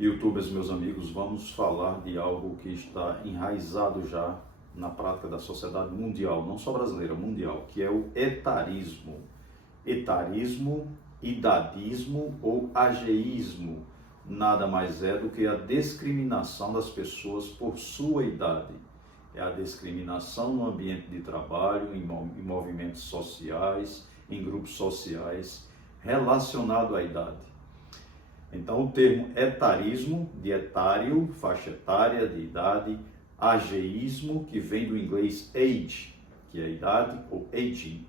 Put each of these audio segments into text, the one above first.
YouTubers, meus amigos, vamos falar de algo que está enraizado já na prática da sociedade mundial, não só brasileira, mundial, que é o etarismo. Etarismo, idadismo ou ageísmo nada mais é do que a discriminação das pessoas por sua idade. É a discriminação no ambiente de trabalho, em movimentos sociais, em grupos sociais, relacionado à idade. Então, o termo etarismo, de etário, faixa etária, de idade, ageísmo, que vem do inglês age, que é idade, ou aging,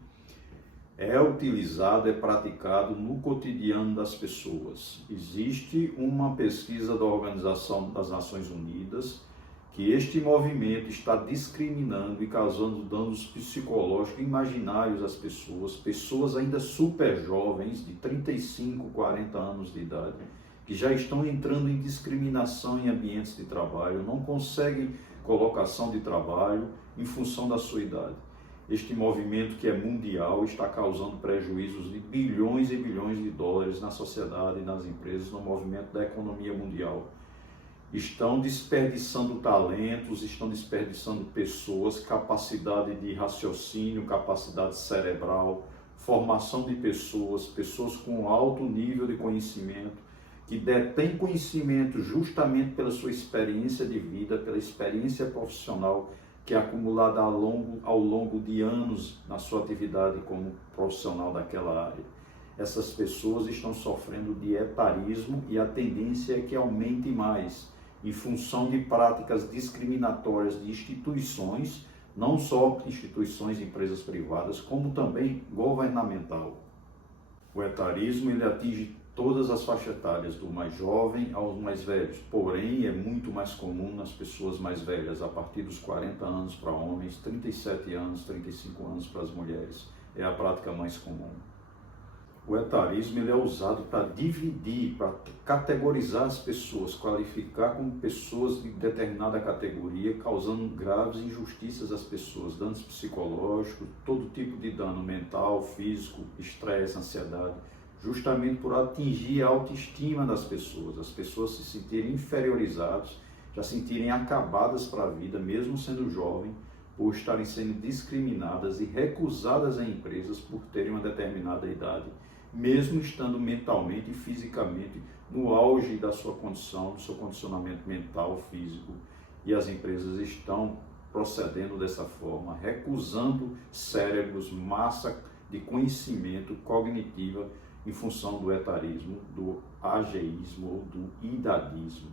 é utilizado, é praticado no cotidiano das pessoas. Existe uma pesquisa da Organização das Nações Unidas que este movimento está discriminando e causando danos psicológicos imaginários às pessoas ainda super jovens, de 35, 40 anos de idade, que já estão entrando em discriminação em ambientes de trabalho, não conseguem colocação de trabalho em função da sua idade. Este movimento, que é mundial, está causando prejuízos de bilhões e bilhões de dólares na sociedade e nas empresas, no movimento da economia mundial. Estão desperdiçando talentos, estão desperdiçando pessoas, capacidade de raciocínio, capacidade cerebral, formação de pessoas com alto nível de conhecimento, que detêm conhecimento justamente pela sua experiência de vida, pela experiência profissional que é acumulada ao longo de anos na sua atividade como profissional daquela área. Essas pessoas estão sofrendo de etarismo e a tendência é que aumente mais, em função de práticas discriminatórias de instituições, não só instituições e empresas privadas, como também governamental. O etarismo ele atinge todas as faixas etárias, do mais jovem aos mais velhos, porém é muito mais comum nas pessoas mais velhas, a partir dos 40 anos para homens, 37 anos, 35 anos para as mulheres, é a prática mais comum. O etarismo ele é usado para dividir, para categorizar as pessoas, qualificar como pessoas de determinada categoria, causando graves injustiças às pessoas, danos psicológicos, todo tipo de dano mental, físico, estresse, ansiedade, justamente por atingir a autoestima das pessoas, as pessoas se sentirem inferiorizadas, já sentirem acabadas para a vida, mesmo sendo jovem, por estarem sendo discriminadas e recusadas em empresas por terem uma determinada idade, mesmo estando mentalmente e fisicamente no auge da sua condição, do seu condicionamento mental, físico, e as empresas estão procedendo dessa forma, recusando cérebros, massa de conhecimento cognitiva em função do etarismo, do ageísmo ou do idadismo.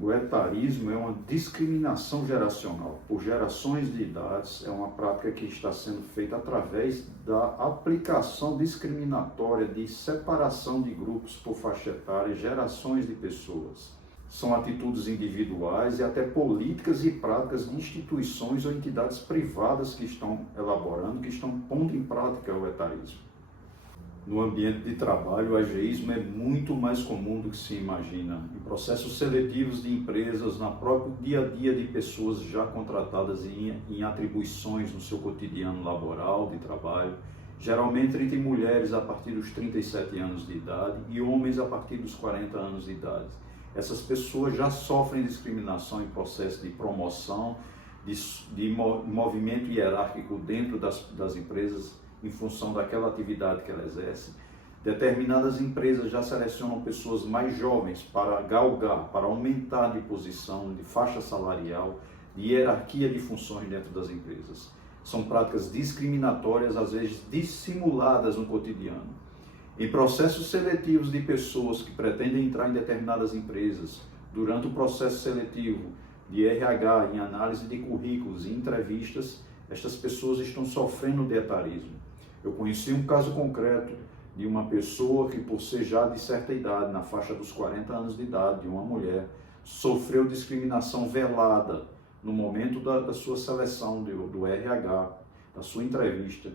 O etarismo é uma discriminação geracional. Por gerações de idades, é uma prática que está sendo feita através da aplicação discriminatória de separação de grupos por faixa etária, gerações de pessoas. São atitudes individuais e até políticas e práticas de instituições ou entidades privadas que estão elaborando, que estão pondo em prática o etarismo. No ambiente de trabalho, o ageísmo é muito mais comum do que se imagina. Em processos seletivos de empresas, no próprio dia a dia de pessoas já contratadas em atribuições no seu cotidiano laboral de trabalho, geralmente entre mulheres a partir dos 37 anos de idade e homens a partir dos 40 anos de idade. Essas pessoas já sofrem discriminação em processo de promoção, de movimento hierárquico dentro das empresas, em função daquela atividade que ela exerce. Determinadas empresas já selecionam pessoas mais jovens para galgar, para aumentar de posição, de faixa salarial, de hierarquia de funções dentro das empresas. São práticas discriminatórias, às vezes dissimuladas no cotidiano. Em processos seletivos de pessoas que pretendem entrar em determinadas empresas, durante o processo seletivo de RH, em análise de currículos e entrevistas, estas pessoas estão sofrendo de etarismo. Eu conheci um caso concreto de uma pessoa que, por ser já de certa idade, na faixa dos 40 anos de idade, de uma mulher, sofreu discriminação velada no momento da sua seleção do RH, da sua entrevista.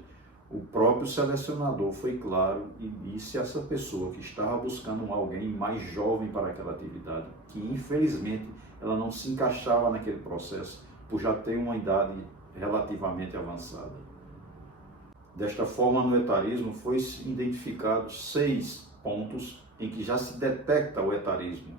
O próprio selecionador foi claro e disse a essa pessoa que estava buscando alguém mais jovem para aquela atividade, que infelizmente ela não se encaixava naquele processo por já ter uma idade relativamente avançada. Desta forma, no etarismo foi identificado 6 pontos em que já se detecta o etarismo.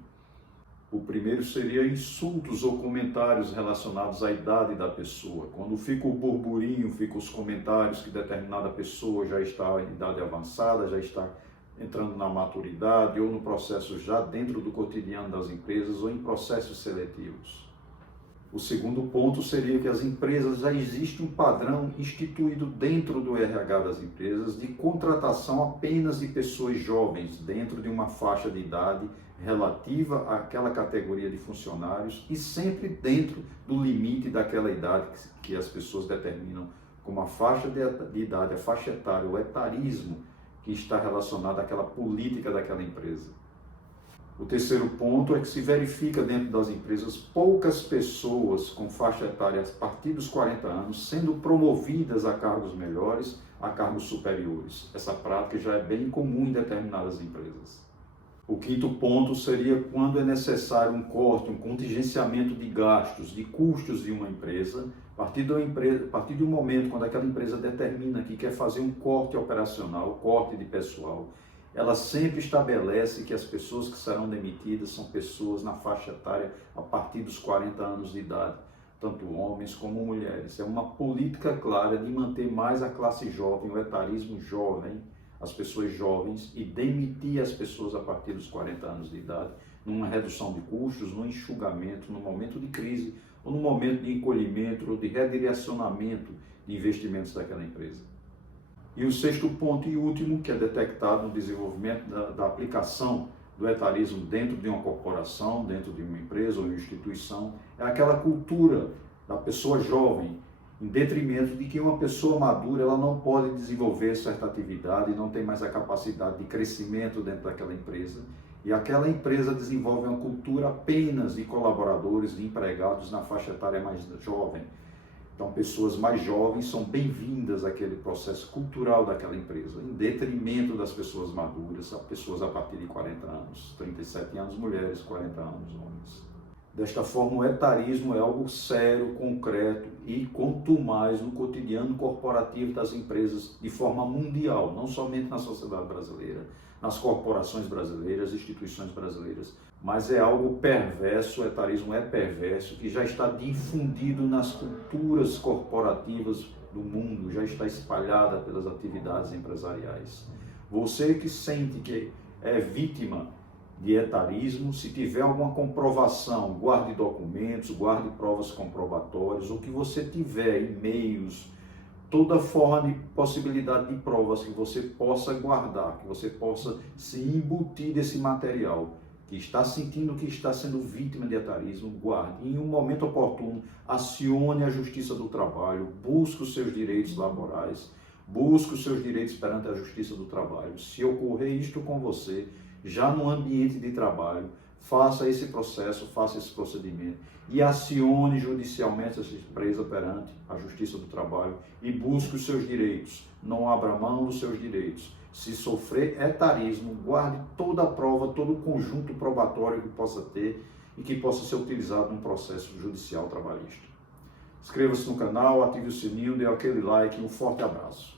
O primeiro seria insultos ou comentários relacionados à idade da pessoa. Quando fica o burburinho, ficam os comentários que determinada pessoa já está em idade avançada, já está entrando na maturidade ou no processo já dentro do cotidiano das empresas ou em processos seletivos. O segundo ponto seria que as empresas já existe um padrão instituído dentro do RH das empresas de contratação apenas de pessoas jovens dentro de uma faixa de idade relativa àquela categoria de funcionários e sempre dentro do limite daquela idade que as pessoas determinam como a faixa de idade, a faixa etária, o etarismo que está relacionado àquela política daquela empresa. O terceiro ponto é que se verifica dentro das empresas poucas pessoas com faixa etária a partir dos 40 anos sendo promovidas a cargos melhores, a cargos superiores. Essa prática já é bem comum em determinadas empresas. O quinto ponto seria quando é necessário um corte, um contingenciamento de gastos, de custos de uma empresa, a partir do momento quando aquela empresa determina que quer fazer um corte operacional, corte de pessoal, ela sempre estabelece que as pessoas que serão demitidas são pessoas na faixa etária a partir dos 40 anos de idade, tanto homens como mulheres. É uma política clara de manter mais a classe jovem, o etarismo jovem, as pessoas jovens, e demitir as pessoas a partir dos 40 anos de idade, numa redução de custos, no enxugamento, no momento de crise, ou no momento de encolhimento ou de redirecionamento de investimentos daquela empresa. E o sexto ponto e último, que é detectado no desenvolvimento da aplicação do etarismo dentro de uma corporação, dentro de uma empresa ou instituição, é aquela cultura da pessoa jovem, em detrimento de que uma pessoa madura ela não pode desenvolver certa atividade, não tem mais a capacidade de crescimento dentro daquela empresa, e aquela empresa desenvolve uma cultura apenas de colaboradores, de empregados na faixa etária mais jovem. Então, pessoas mais jovens são bem-vindas àquele processo cultural daquela empresa, em detrimento das pessoas maduras, pessoas a partir de 40 anos, 37 anos mulheres, 40 anos homens. Desta forma, o etarismo é algo sério, concreto e quanto mais no cotidiano corporativo das empresas de forma mundial, não somente na sociedade brasileira, nas corporações brasileiras, instituições brasileiras, mas é algo perverso, o etarismo é perverso, que já está difundido nas culturas corporativas do mundo, já está espalhada pelas atividades empresariais. Você que sente que é vítima de etarismo, se tiver alguma comprovação, guarde documentos, guarde provas comprobatórias, o que você tiver, e-mails, toda forma de possibilidade de provas que você possa guardar, que você possa se embutir desse material, que está sentindo que está sendo vítima de etarismo, guarde. Em um momento oportuno, acione a Justiça do Trabalho, busque os seus direitos laborais, busque os seus direitos perante a Justiça do Trabalho. Se ocorrer isto com você, já no ambiente de trabalho, faça esse processo, faça esse procedimento e acione judicialmente essa empresa perante a Justiça do Trabalho e busque os seus direitos. Não abra mão dos seus direitos. Se sofrer etarismo, guarde toda a prova, todo o conjunto probatório que possa ter e que possa ser utilizado num processo judicial trabalhista. Inscreva-se no canal, ative o sininho, dê aquele like e um forte abraço.